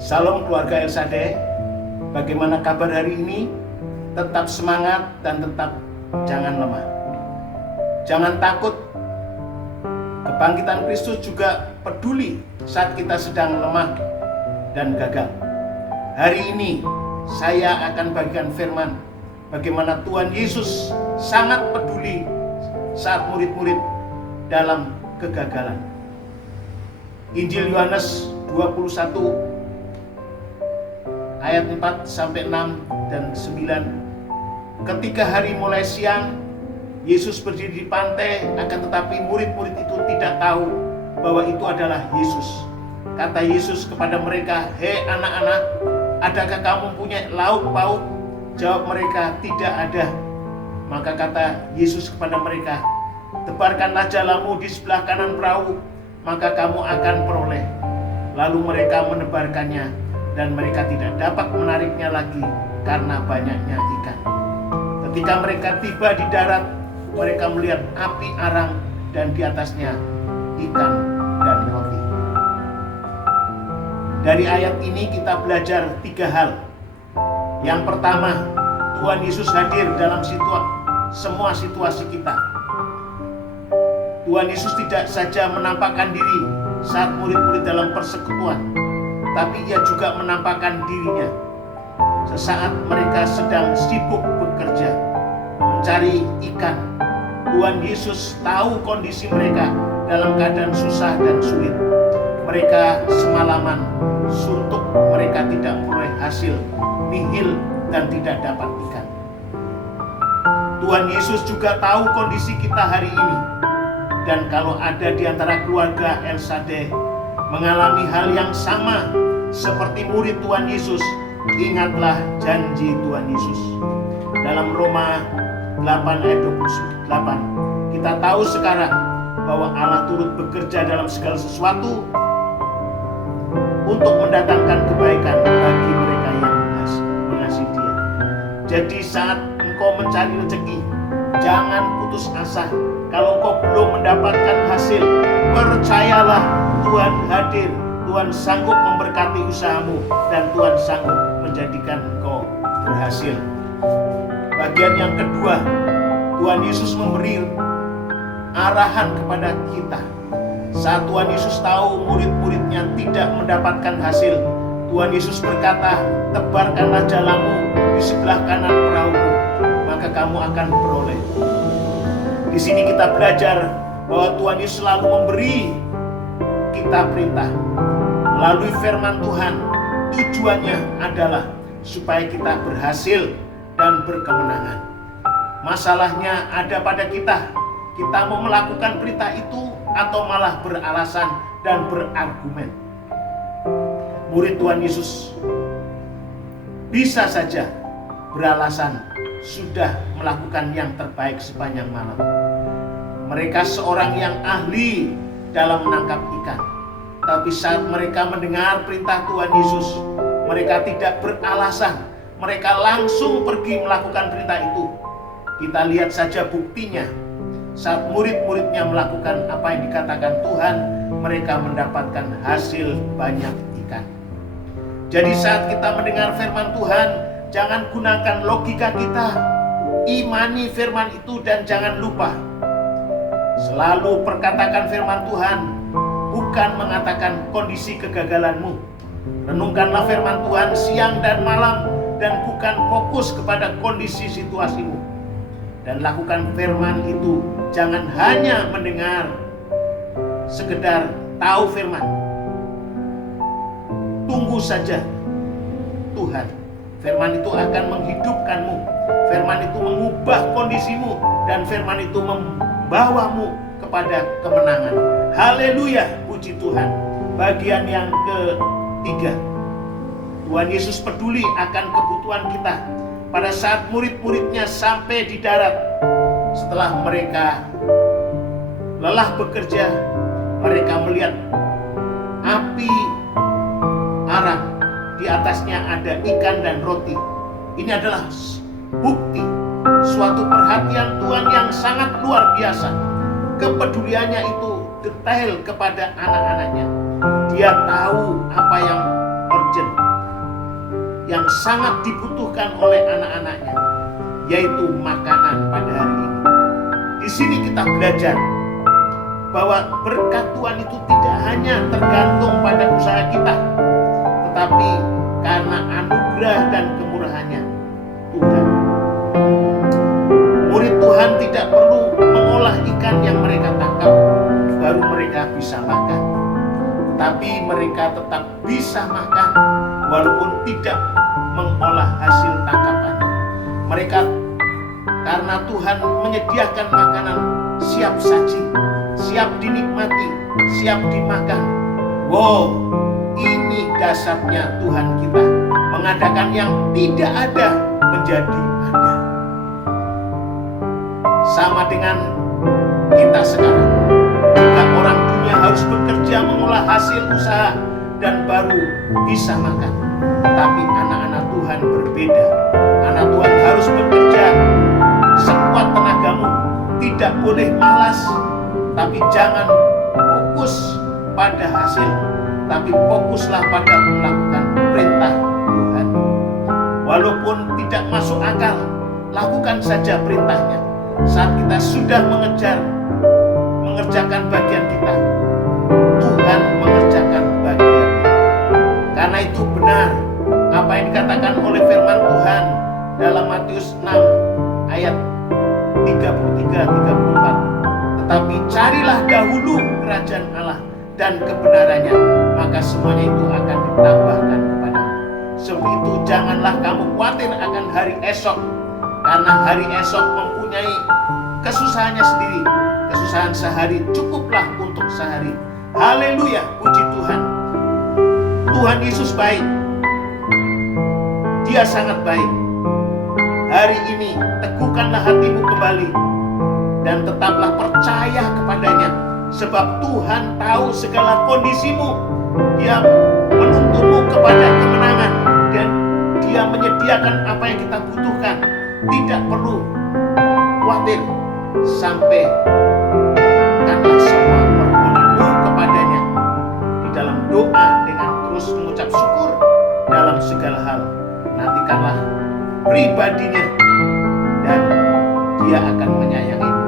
Salam keluarga El Shaddai. Bagaimana kabar hari ini? Tetap semangat dan tetap jangan lemah. Jangan takut. Kebangkitan Kristus juga peduli saat kita sedang lemah dan gagal. Hari ini saya akan bagikan firman bagaimana Tuhan Yesus sangat peduli saat murid-murid dalam kegagalan. Injil Yohanes 21 ayat 4 sampai 6 dan 9. Ketika hari mulai siang, Yesus berdiri di pantai, akan tetapi murid-murid itu tidak tahu bahwa itu adalah Yesus. Kata Yesus kepada mereka, "Hei anak-anak, adakah kamu punya lauk paut?" Jawab mereka, "Tidak ada." Maka kata Yesus kepada mereka, "Tebarkanlah jalamu di sebelah kanan perahu, maka kamu akan peroleh." Lalu mereka menebarkannya, dan mereka tidak dapat menariknya lagi karena banyaknya ikan. Ketika mereka tiba di darat, mereka melihat api arang dan di atasnya ikan dan roti. Dari ayat ini kita belajar 3 hal. Yang pertama, Tuhan Yesus hadir dalam semua situasi kita. Tuhan Yesus tidak saja menampakkan diri saat murid-murid dalam persekutuan, tapi ia juga menampakkan dirinya sesaat mereka sedang sibuk bekerja mencari ikan. Tuhan Yesus tahu kondisi mereka dalam keadaan susah dan sulit. Mereka semalaman suntuk, mereka tidak memperoleh hasil, nihil dan tidak dapat ikan. Tuhan Yesus juga tahu kondisi kita hari ini. Dan kalau ada di antara keluarga El Shaddai mengalami hal yang sama seperti murid Tuhan Yesus, ingatlah janji Tuhan Yesus. Dalam Roma 8 ayat 28, kita tahu sekarang bahwa Allah turut bekerja dalam segala sesuatu untuk mendatangkan kebaikan bagi mereka yang mengasihi Dia. Jadi saat engkau mencari rezeki, jangan putus asa. Kalau engkau belum mendapatkan hasil, percayalah Tuhan hadir. Tuhan sanggup memberkati usahamu dan Tuhan sanggup menjadikan engkau berhasil. Bagian yang kedua, Tuhan Yesus memberi arahan kepada kita. Saat Tuhan Yesus tahu murid-muridnya tidak mendapatkan hasil, Tuhan Yesus berkata, "Tebarkanlah jalamu di sebelah kanan perahumu, maka kamu akan beroleh." Di sini kita belajar bahwa Tuhan Yesus selalu memberi kita perintah melalui firman Tuhan. Tujuannya adalah supaya kita berhasil dan berkemenangan. Masalahnya ada pada kita. Kita mau melakukan perintah itu atau malah beralasan dan berargumen. Murid Tuhan Yesus bisa saja beralasan sudah melakukan yang terbaik sepanjang malam. Mereka seorang yang ahli dalam menangkap ikan. Tapi saat mereka mendengar perintah Tuhan Yesus, mereka tidak beralasan. Mereka langsung pergi melakukan perintah itu. Kita lihat saja buktinya. Saat murid-muridnya melakukan apa yang dikatakan Tuhan, mereka mendapatkan hasil banyak ikan. Jadi saat kita mendengar firman Tuhan, jangan gunakan logika kita. Imani firman itu dan jangan lupa selalu perkatakan firman Tuhan, bukan mengatakan kondisi kegagalanmu. Renungkanlah firman Tuhan siang dan malam dan bukan fokus kepada kondisi situasimu. Dan lakukan firman itu, jangan hanya mendengar sekedar tahu firman. Tunggu saja Tuhan. Firman itu akan menghidupkanmu. Firman itu mengubah kondisimu dan firman itu membawamu kepada kemenangan. Haleluya, puji Tuhan. Bagian yang ketiga, Tuhan Yesus peduli akan kebutuhan kita. Pada saat murid-muridnya sampai di darat, setelah mereka lelah bekerja, mereka melihat api arang, di atasnya ada ikan dan roti. Ini adalah bukti suatu perhatian Tuhan yang sangat luar biasa. Kepeduliannya itu detail kepada anak-anaknya. Dia tahu apa yang urgent, yang sangat dibutuhkan oleh anak-anaknya, yaitu makanan pada hari ini. Di sini kita belajar bahwa berkat Tuhan itu tidak hanya tergantung pada usaha kita, tetapi karena anugerah dan kemurahannya Tuhan. Murid Tuhan tidak perlu mengolah ikan yang mereka tangkap baru mereka bisa makan, tetapi mereka tetap bisa makan walaupun tidak mengolah hasil tangkapannya. Mereka, karena Tuhan menyediakan makanan siap saji, siap dinikmati, siap dimakan. Wow, ini dasarnya Tuhan kita, mengadakan yang tidak ada menjadi ada. Sama dengan kita sekarang, jika orang dunia harus bekerja mengolah hasil usaha dan baru bisa makan, tapi anak-anak Tuhan berbeda. Anak Tuhan harus bekerja sekuat tenagamu, tidak boleh malas, tapi jangan fokus pada hasil, tapi fokuslah pada melakukan perintah Tuhan. Walaupun tidak masuk akal, lakukan saja perintahnya. Saat kita sudah mengerjakan bagian kita, Tuhan mengerjakan bagiannya. Karena itu benar apa yang dikatakan oleh firman Tuhan dalam Matius 6 ayat 33-34. Tetapi carilah dahulu kerajaan Allah dan kebenarannya, maka semuanya itu akan ditambahkan kepadamu. Sebab itu janganlah kamu khawatir akan hari esok, karena hari esok mempunyai kesusahannya sendiri. Kesusahan sehari cukuplah untuk sehari. Haleluya, puji Tuhan. Tuhan Yesus baik. Dia sangat baik. Hari ini teguhkanlah hatimu kembali dan tetaplah percaya kepadanya, sebab Tuhan tahu segala kondisimu. Dia menuntunmu kepada kemenangan dan Dia menyediakan apa yang kita butuhkan. Tidak perlu khawatir, sampai karena semua permohonanmu kepadanya di dalam doa dengan terus mengucap syukur dalam segala hal. Nantikanlah pribadinya dan Dia akan menyayangimu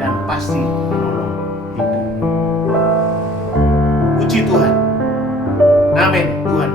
dan pasti menolong hidupmu. Puji Tuhan. Amin. Tuhan